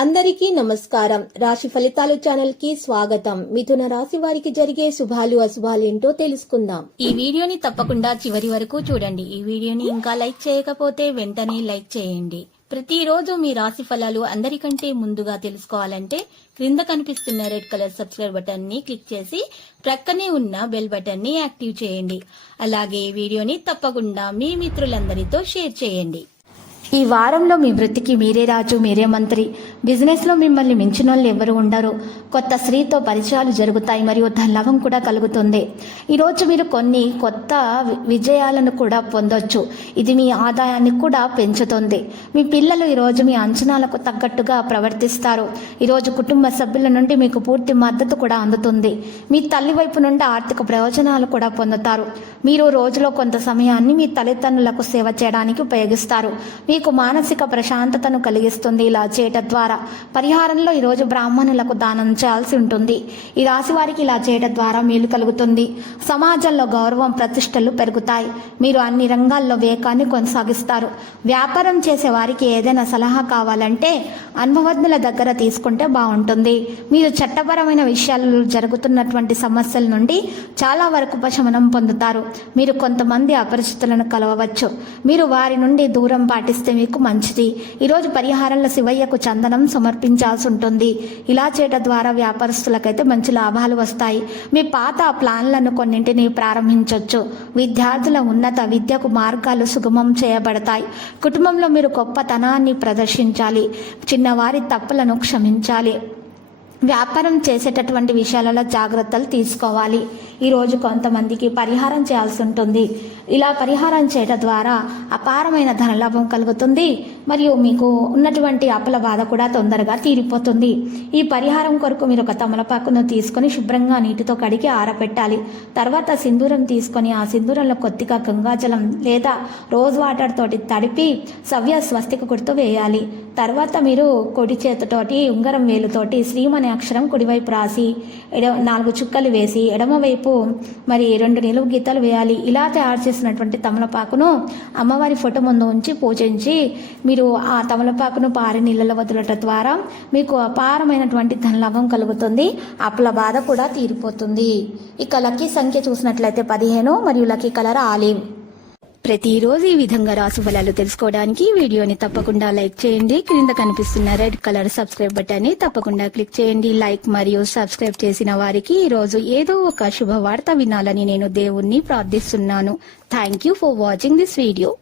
అందరికీ నమస్కారం. రాశి ఫలితాలు ఛానల్ కి స్వాగతం. మిథున రాశి వారికి జరిగే శుభాలు అశుభాలు ఏంటో తెలుసుకుందాం. ఈ వీడియోని తప్పకుండా చివరి వరకు చూడండి. ఈ వీడియోని ఇంకా లైక్ చేయకపోతే వెంటనే లైక్ చేయండి. ప్రతిరోజు మీ రాశి ఫలాలు అందరికంటే ముందుగా తెలుసుకోవాలంటే క్రింద కనిపిస్తున్న రెడ్ కలర్ సబ్స్క్రైబ్ బటన్ ని క్లిక్ చేసి ప్రక్కనే ఉన్న బెల్ బటన్ ని యాక్టివ్ చేయండి. అలాగే ఈ వీడియోని తప్పకుండా మీ మిత్రులందరితో షేర్ చేయండి. ఈ వారంలో మీ వృత్తికి మీరే రాజు, మీరే మంత్రి. బిజినెస్లో మిమ్మల్ని మించిన వాళ్ళు ఎవరు ఉండరు. కొత్త స్త్రీతో పరిచయాలు జరుగుతాయి మరియు ధనలాభం కూడా కలుగుతుంది. ఈరోజు మీరు కొన్ని కొత్త విజయాలను కూడా పొందొచ్చు. ఇది మీ ఆదాయాన్ని కూడా పెంచుతుంది. మీ పిల్లలు ఈరోజు మీ అంచనాలకు తగ్గట్టుగా ప్రవర్తిస్తారు. ఈరోజు కుటుంబ సభ్యుల నుండి మీకు పూర్తి మద్దతు కూడా అందుతుంది. మీ తల్లి వైపు నుండి ఆర్థిక ప్రయోజనాలు కూడా పొందుతారు. మీరు రోజులో కొంత సమయాన్ని మీ తల్లిదండ్రులకు సేవ చేయడానికి ఉపయోగిస్తారు. మీకు మానసిక ప్రశాంతతను కలిగిస్తుంది. ఇలా చేయటం ద్వారా పరిహారంలో ఈరోజు బ్రాహ్మణులకు దానం చేయాల్సి ఉంటుంది. ఈ రాశి వారికి ఇలా చేయటం ద్వారా మేలు కలుగుతుంది. సమాజంలో గౌరవం, ప్రతిష్టలు పెరుగుతాయి. మీరు అన్ని రంగాల్లో వేగాన్ని కొనసాగిస్తారు. వ్యాపారం చేసే వారికి ఏదైనా సలహా కావాలంటే అనుభవజ్ఞుల దగ్గర తీసుకుంటే బాగుంటుంది. మీరు చట్టపరమైన విషయాల్లో జరుగుతున్నటువంటి సమస్యల నుండి చాలా వరకు ఉపశమనం పొందుతారు. మీరు కొంతమంది అపరిచితులను కలవవచ్చు. మీరు వారి నుండి దూరం పాటిస్తే మీకు మంచిది. ఈరోజు పరిహారంలో శివయ్యకు చందనం సమర్పించాల్సి ఉంటుంది. ఇలా చేయడం ద్వారా వ్యాపారస్తులకైతే మంచి లాభాలు వస్తాయి. మీ పాత ప్లాన్లను కొన్నింటిని ప్రారంభించవచ్చు. విద్యార్థుల ఉన్నత విద్యకు మార్గాలు సుగమం చేయబడతాయి. కుటుంబంలో మీరు గొప్పతనాన్ని ప్రదర్శించాలి. చిన్నవారి తప్పులను క్షమించాలి. వ్యాపారం చేసేటటువంటి విషయాలలో జాగ్రత్తలు తీసుకోవాలి. ఈరోజు కొంతమందికి పరిహారం చేయాల్సి ఉంటుంది. ఇలా పరిహారం చేయడం ద్వారా అపారమైన ధనలాభం కలుగుతుంది మరియు మీకు ఉన్నటువంటి అప్పుల బాధ కూడా తొందరగా తీరిపోతుంది. ఈ పరిహారం కొరకు మీరు ఒక తమలపాకును తీసుకొని శుభ్రంగా నీటితో కడిగి ఆరబెట్టాలి. తర్వాత సింధూరం తీసుకొని ఆ సింధూరంలో కొద్దిగా గంగాజలం లేదా రోజ్ వాటర్ తోటి తడిపి సవ్య స్వస్తిక గుర్తు వేయాలి. తర్వాత మీరు కొడి చేతితోటి ఉంగరం వేలుతోటి శ్రీం అనే అక్షరం కుడివైపు రాసి 4 చుక్కలు వేసి ఎడమవైపు మరి 2 నిలువు గీతలు వేయాలి. ఇలా తయారు చేసినటువంటి తమలపాకును అమ్మవారి ఫోటో ముందు ఉంచి పూజించి మీరు ఆ తమలపాకును పారి నీళ్ళలో వదలటం ద్వారా మీకు అపారమైనటువంటి ధనలాభం కలుగుతుంది. అప్పుల బాధ కూడా తీరిపోతుంది. ఇక లక్కీ సంఖ్య చూసినట్లయితే 15 మరియు లక్కీ కలర్ ఆలివ్. ప్రతిరోజు ఈ విధంగా రాశి ఫలాలు తెలుసుకోవడానికి వీడియోని తప్పకుండా లైక్ చేయండి. క్రింద కనిపిస్తున్న రెడ్ కలర్ సబ్స్క్రైబ్ బటన్ ని తప్పకుండా క్లిక్ చేయండి. లైక్ మరియు సబ్స్క్రైబ్ చేసిన వారికి ఈ రోజు ఏదో ఒక శుభవార్త వినాలని నేను దేవుణ్ణి ప్రార్థిస్తున్నాను. Thank you for watching this video.